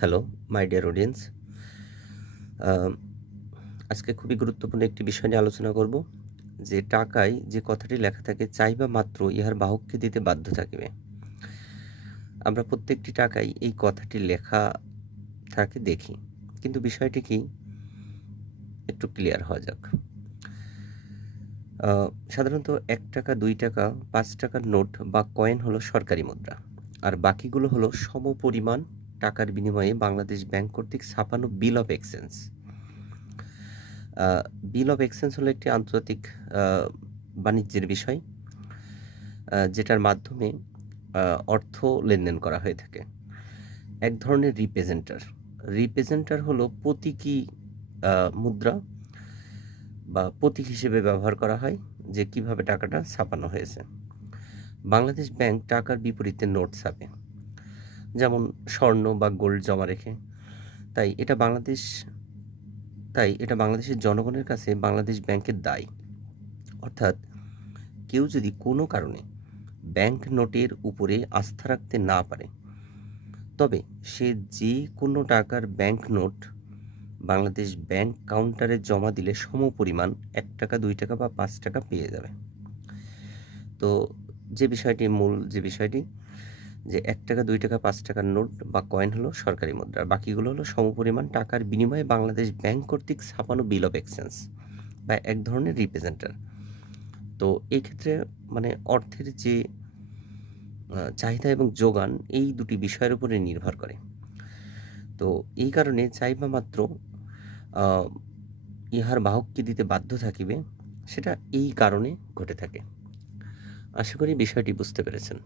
Hello my dear audience আজকে খুবই গুরুত্বপূর্ণ একটি বিষয় নিয়ে আলোচনা করব, যে টাকায় যে কথাটি লেখা থাকে, চাইবা মাত্র ইহার বাহককে দিতে বাধ্য থাকিবে। আমরা প্রত্যেকটি টাকায় এই কথাটি লেখা থাকে দেখি, কিন্তু বিষয়টি কি? একটু ক্লিয়ার হওয়া যাক। সাধারণত এক টাকা, দুই টাকা, পাঁচ টাকার নোট বা কয়েন হলো সরকারি মুদ্রা, আর বাকিগুলো হলো সমপরিমাণ টাকার বিনিময়ে বাংলাদেশ ব্যাংক কর্তৃক ছাপানো bill of exchange bill of exchange হলো একটি আন্তর্জাতিক বাণিজ্যের বিষয় যেটার মাধ্যমে অর্থ লেনদেন করা হয়ে থাকে। এক ধরনের রিপ্রেজেন্টার রিপ্রেজেন্টার হলো প্রতীকী মুদ্রা বা প্রতীক হিসেবে ব্যবহার করা হয়, যে কীভাবে টাকাটা ছাপানো হয়েছে। বাংলাদেশ ব্যাংক টাকার বিপরীতে নোট ছাপে। যেমন স্বর্ণ বা গোল্ড জমা রেখে। তাই এটা বাংলাদেশ, তাই এটা বাংলাদেশের জনগণের কাছে বাংলাদেশ ব্যাংকের দায়। অর্থাৎ কেউ যদি কোনো কারণে ব্যাংক নোটের উপরে আস্থা রাখতে না পারে, তবে সে যে কোনো টাকার ব্যাংক নোট বাংলাদেশ ব্যাংক কাউন্টারে জমা দিলে সম পরিমাণ এক টাকা, দুই টাকা বা পাঁচ টাকা পেয়ে যাবে। তো যে বিষয়টি মূল, যে বিষয়টি যে এক টাকা, দুই টাকা, পাঁচ টাকার নোট বা কয়েন হলো সরকারি মুদ্রা। বাকিগুলো হলো সমপরিমাণ টাকার বিনিময়ে বাংলাদেশ ব্যাংক কর্তৃক ছাপানো বিল অফ এক্সচেঞ্জ বা এক ধরনের রিপ্রেজেন্টার তো এই ক্ষেত্রে মানে অর্থের যে চাহিদা এবং যোগান এই দুটি বিষয়ের উপরে নির্ভর করে। তো এই কারণে চাইবা মাত্র ইহার বাহককে দিতে বাধ্য থাকিবে, সেটা এই কারণে ঘটে থাকে। আশা করি বিষয়টি বুঝতে পেরেছেন।